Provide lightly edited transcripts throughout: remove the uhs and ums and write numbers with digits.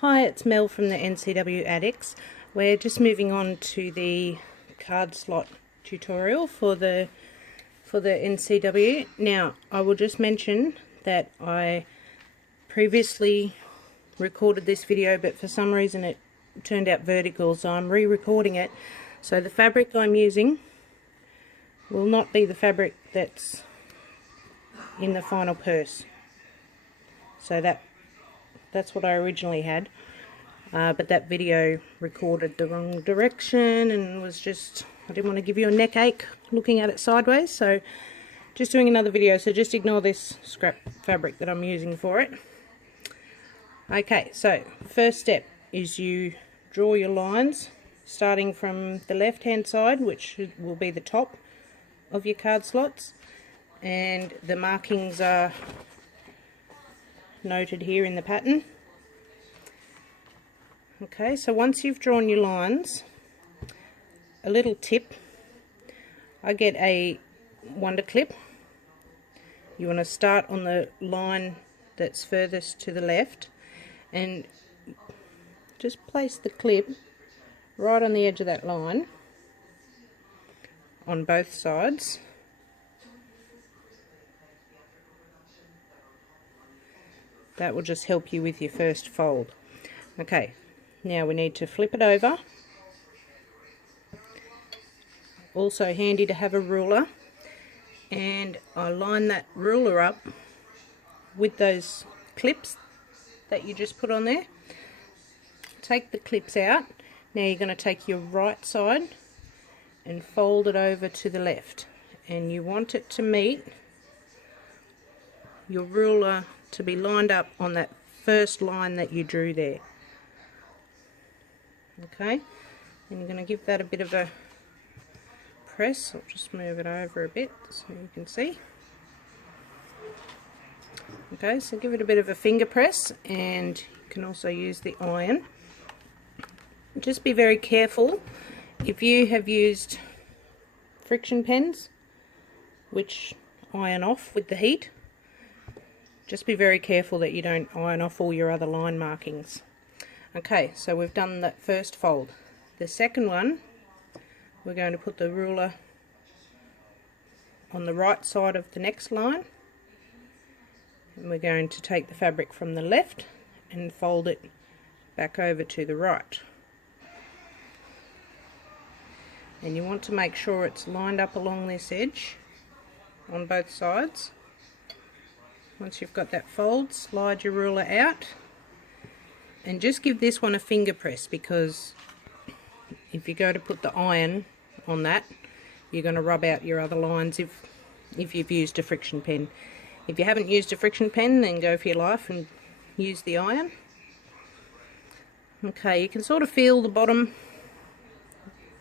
Hi, it's Mel from the NCW Addicts. We're just moving on to the card slot tutorial for the NCW. Now, I will just mention that I previously recorded this video, but for some reason it turned out vertical, so I'm re-recording it. So the fabric I'm using will not be the fabric that's in the final purse. So that's what I originally had, but that video recorded the wrong direction and was just, I didn't want to give you a neck ache looking at it sideways, so just doing another video, so just ignore this scrap fabric that I'm using for it. Okay, so first step is you draw your lines starting from the left hand side, which will be the top of your card slots, and the markings are noted here in the pattern. Okay, so once you've drawn your lines, a little tip, I get a wonder clip. You want to start on the line that's furthest to the left and just place the clip right on the edge of that line on both sides. That will just help you with your first fold. Okay, now we need to flip it over. Also handy to have a ruler, and I line that ruler up with those clips that you just put on there. Take the clips out. Now you're going to take your right side and fold it over to the left, and you want it to meet your ruler to be lined up on that first line that you drew there. Okay, and you're going to give that a bit of a press. I'll just move it over a bit so you can see. Okay, so give it a bit of a finger press, and you can also use the iron. Just be very careful if you have used friction pens which iron off with the heat. Just be very careful that you don't iron off all your other line markings. Okay, so we've done that first fold. The second one, we're going to put the ruler on the right side of the next line, and we're going to take the fabric from the left and fold it back over to the right. And you want to make sure it's lined up along this edge on both sides. Once you've got that fold, slide your ruler out and just give this one a finger press, because if you go to put the iron on that, you're going to rub out your other lines if you've used a friction pen. If you haven't used a friction pen, then go for your life and use the iron. Okay, you can sort of feel the bottom,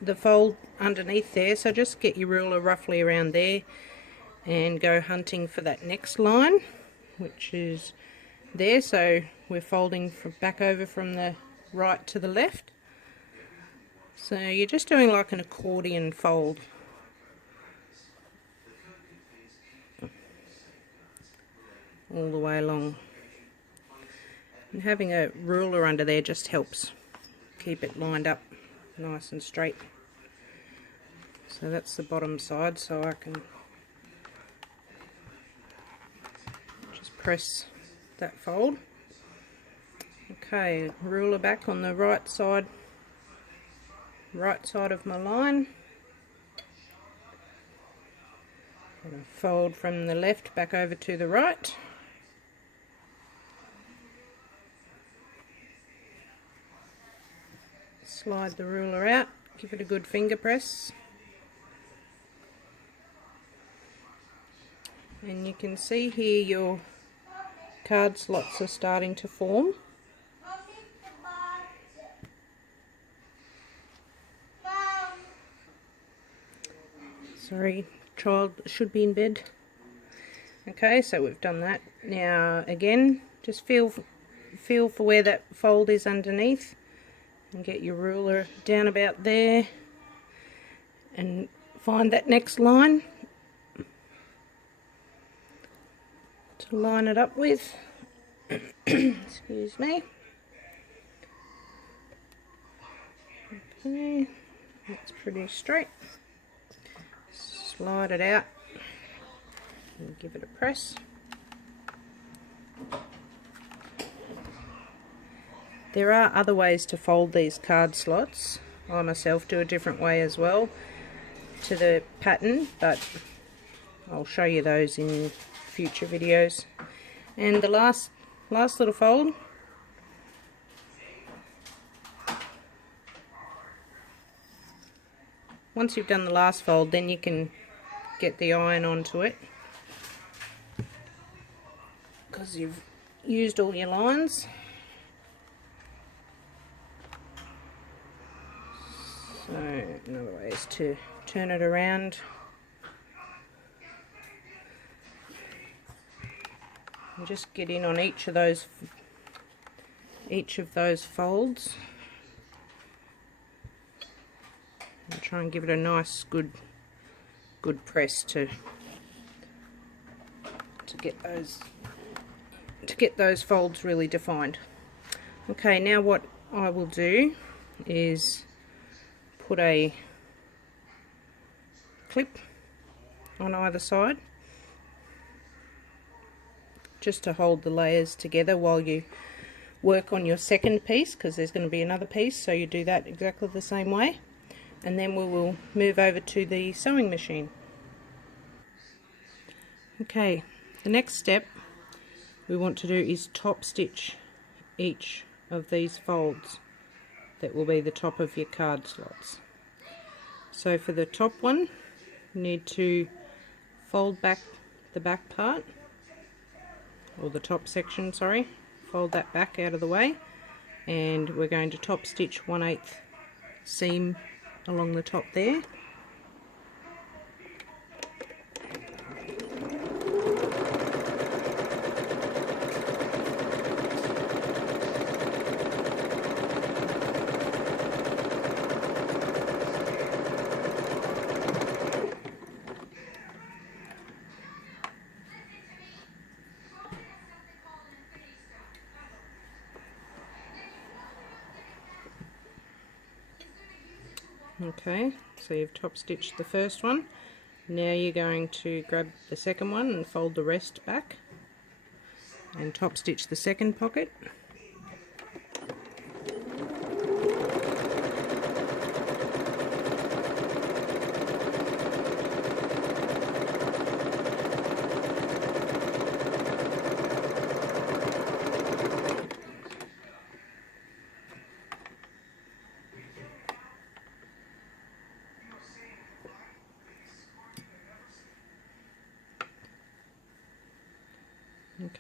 the fold underneath there, so just get your ruler roughly around there and go hunting for that next line, which is there. So we're folding back over from the right to the left. So you're just doing like an accordion fold. All the way along. And having a ruler under there just helps keep it lined up nice and straight. So that's the bottom side, so I can just press that fold. Okay, ruler back on the right side of my line. I'm going to fold from the left back over to the right. Slide the ruler out, give it a good finger press. And you can see here your card slots are starting to form. Sorry, child should be in bed. Okay, so we've done that. Now again, just feel for where that fold is underneath, and get your ruler down about there and find that next line to line it up with. Excuse me. Okay, that's pretty straight. Slide it out and give it a press. There are other ways to fold these card slots. I myself do a different way as well to the pattern, but I'll show you those in future videos. And the last little fold, once you've done the last fold, then you can get the iron onto it because you've used all your lines. So another way is to turn it around and just get in on each of those folds and try and give it a nice good press to get those folds really defined. Okay, now what I will do is put a clip on either side just to hold the layers together while you work on your second piece, because there's going to be another piece, so you do that exactly the same way, and then we will move over to the sewing machine. Okay, the next step we want to do is top stitch each of these folds that will be the top of your card slots. So for the top one, you need to fold back the back part, or the top section, sorry, fold that back out of the way, and we're going to top stitch 1/8 seam along the top there. Okay, so you've top stitched the first one. Now you're going to grab the second one and fold the rest back and top stitch the second pocket.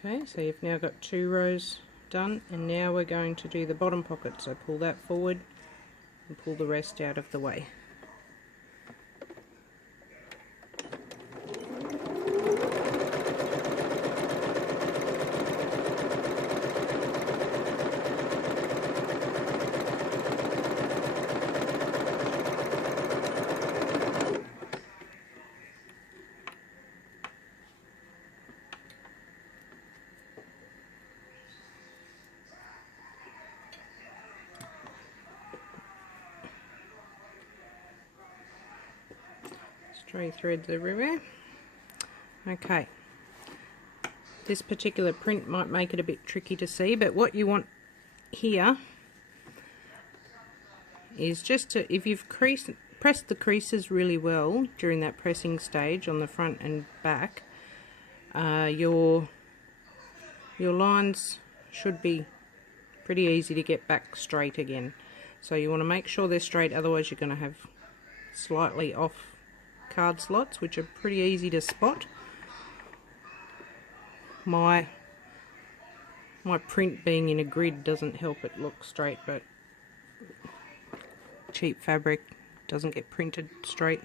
Okay, so you've now got 2 rows done, and now we're going to do the bottom pocket. So pull that forward and pull the rest out of the way. Stray threads everywhere. Okay, this particular print might make it a bit tricky to see, but what you want here is just to, if you've pressed the creases really well during that pressing stage on the front and back, your lines should be pretty easy to get back straight again. So you want to make sure they're straight, otherwise you're going to have slightly off card slots, which are pretty easy to spot. My print being in a grid doesn't help it look straight, but cheap fabric doesn't get printed straight.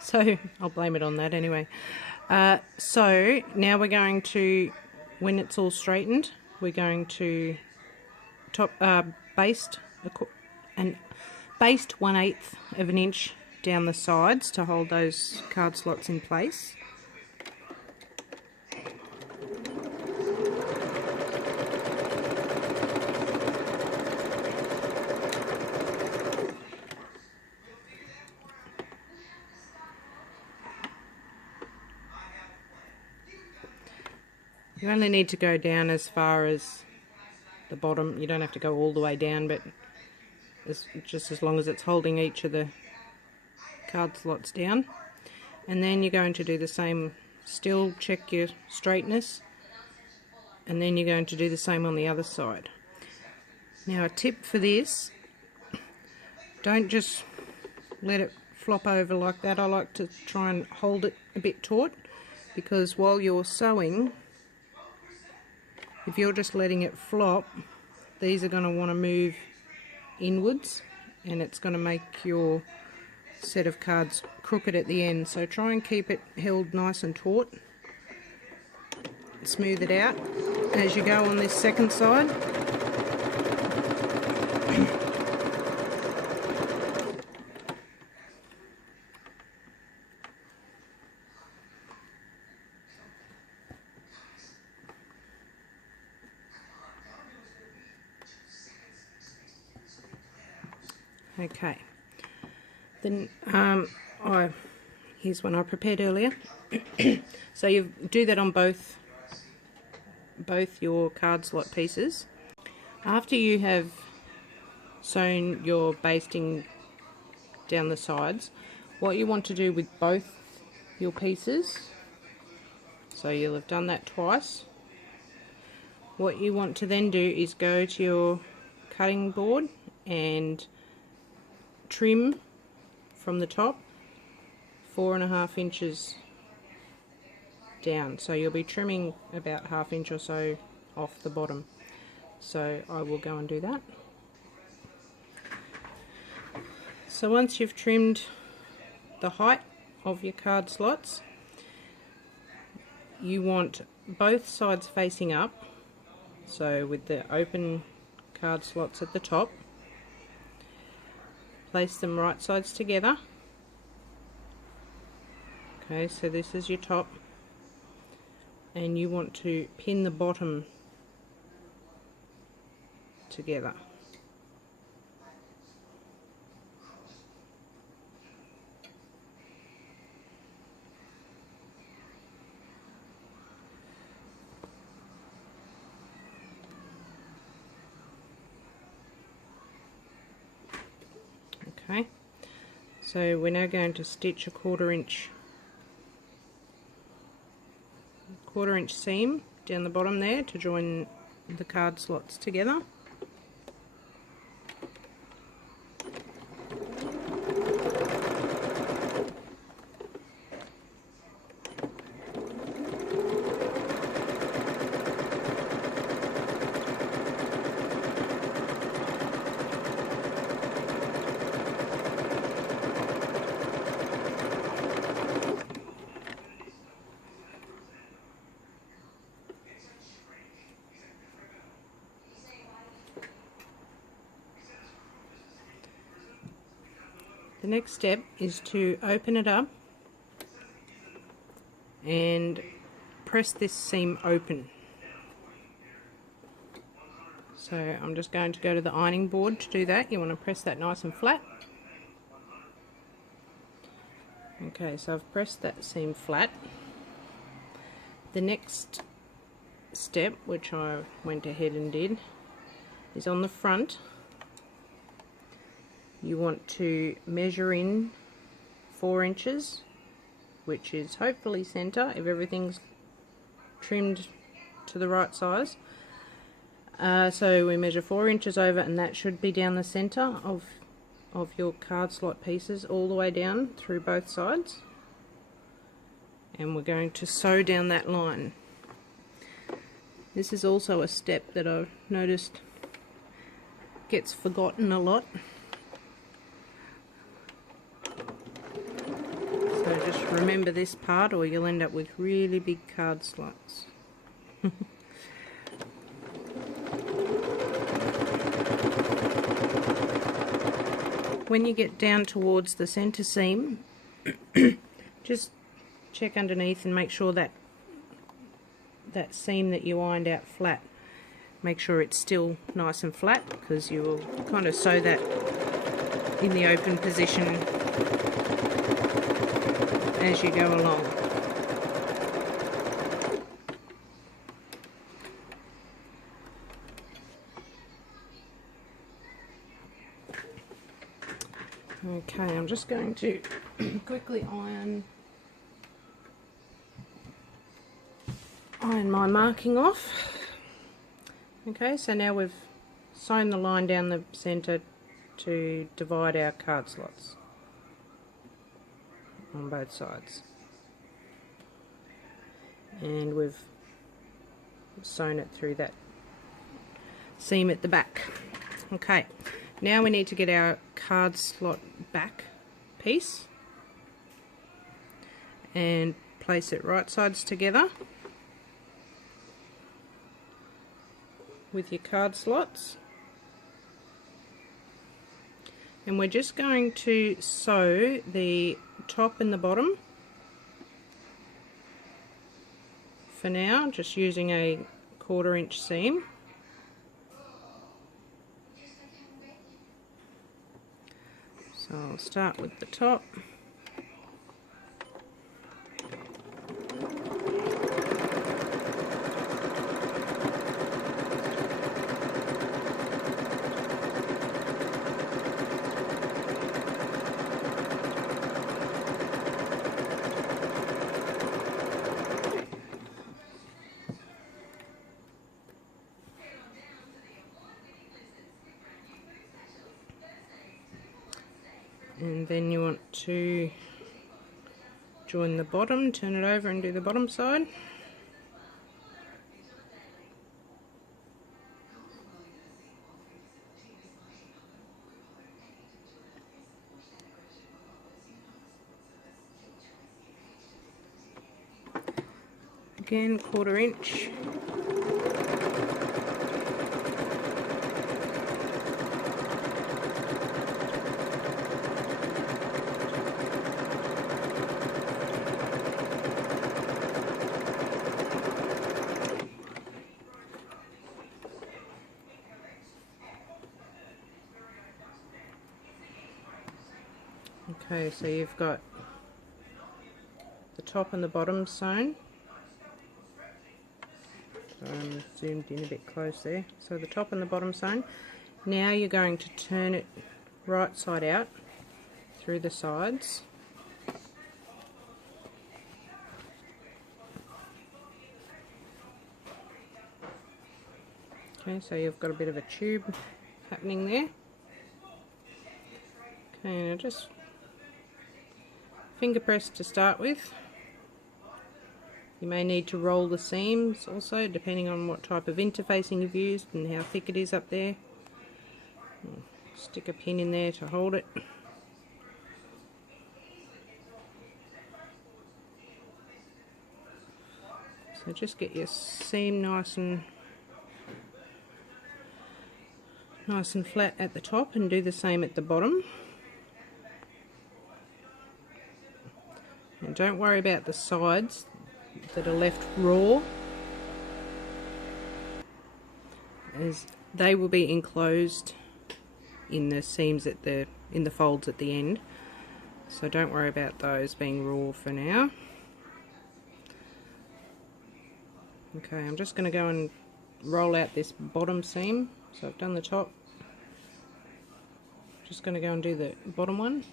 So I'll blame it on that anyway. So now we're going to, when it's all straightened, we're going to baste 1/8 of an inch down the sides to hold those card slots in place. You only need to go down as far as the bottom. You don't have to go all the way down, but just as long as it's holding each of the card slots down. And then you're going to do the same, still check your straightness, and then you're going to do the same on the other side. Now a tip for this, don't just let it flop over like that. I like to try and hold it a bit taut, because while you're sewing, if you're just letting it flop, these are going to want to move inwards, and it's going to make your set of cards crooked at the end. So try and keep it held nice and taut. Smooth it out as you go on this second side. Okay, then here's one I prepared earlier. So you do that on both your card slot pieces. After you have sewn your basting down the sides, what you want to do with both your pieces, so you'll have done that twice, what you want to then do is go to your cutting board and trim from the top 4.5 inches down. So you'll be trimming about 1/2 inch or so off the bottom. So I will go and do that. So once you've trimmed the height of your card slots, you want both sides facing up, so with the open card slots at the top. Place them right sides together. Okay, so this is your top, and you want to pin the bottom together. Okay, so we're now going to stitch a quarter inch seam down the bottom there to join the card slots together. The next step is to open it up and press this seam open. So I'm just going to go to the ironing board to do that. You want to press that nice and flat. Okay, so I've pressed that seam flat. The next step, which I went ahead and did, is on the front. You want to measure in 4 inches, which is hopefully centre if everything's trimmed to the right size. So we measure 4 inches over, and that should be down the centre of your card slot pieces, all the way down through both sides. And we're going to sew down that line. This is also a step that I've noticed gets forgotten a lot. So just remember this part, or you'll end up with really big card slots. When you get down towards the center seam, just check underneath and make sure that seam that you ironed out flat, make sure it's still nice and flat, because you will kind of sew that in the open position as you go along. Okay, I'm just going to quickly iron my marking off. Okay, so now we've sewn the line down the centre to divide our card slots on both sides, and we've sewn it through that seam at the back. Okay, now we need to get our card slot back piece and place it right sides together with your card slots, and we're just going to sew the top and the bottom for now, just using a 1/4 inch seam. So I'll start with the top. And then you want to join the bottom, turn it over and do the bottom side. Again, 1/4 inch. Okay, so you've got the top and the bottom sewn. So I'm zoomed in a bit close there. So the top and the bottom sewn. Now you're going to turn it right side out through the sides. Okay, so you've got a bit of a tube happening there. Okay, now just finger press to start with. You may need to roll the seams also, depending on what type of interfacing you've used and how thick it is up there. Stick a pin in there to hold it. So just get your seam nice and flat at the top, and do the same at the bottom. And don't worry about the sides that are left raw, as they will be enclosed in the seams in the folds at the end. So don't worry about those being raw for now. Okay, I'm just going to go and roll out this bottom seam. So I've done the top. Just going to go and do the bottom one.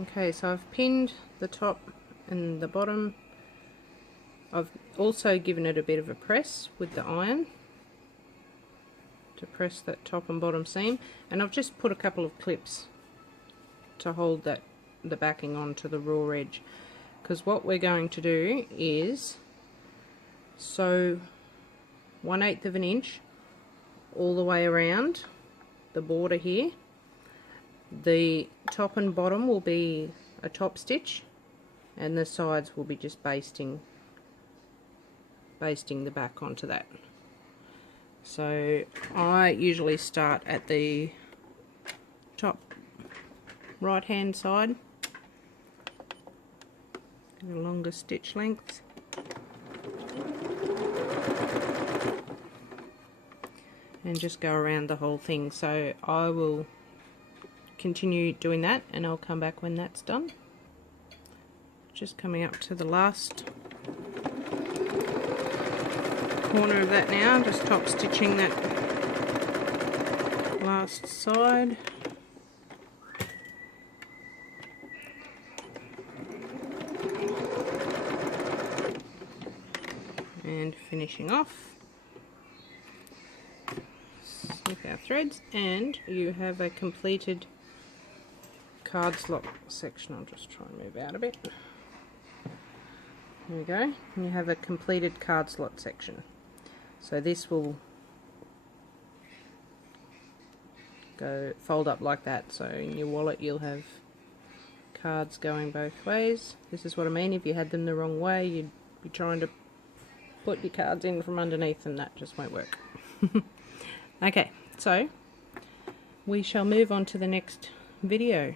Okay, so I've pinned the top and the bottom. I've also given it a bit of a press with the iron to press that top and bottom seam, and I've just put a couple of clips to hold the backing onto the raw edge, because what we're going to do is sew 1/8 of an inch all the way around the border here. The top and bottom will be a top stitch, and the sides will be just basting the back onto that. So I usually start at the top right hand side, a longer stitch length, and just go around the whole thing. So I will continue doing that, and I'll come back when that's done. Just coming up to the last corner of that now, just top stitching that last side. and finishing off. Snip our threads, and you have a completed card slot section. I'll just try and move out a bit. There we go. And you have a completed card slot section. So this will go fold up like that. So in your wallet you'll have cards going both ways. This is what I mean. If you had them the wrong way, you'd be trying to put your cards in from underneath, and that just won't work. Okay, so we shall move on to the next video.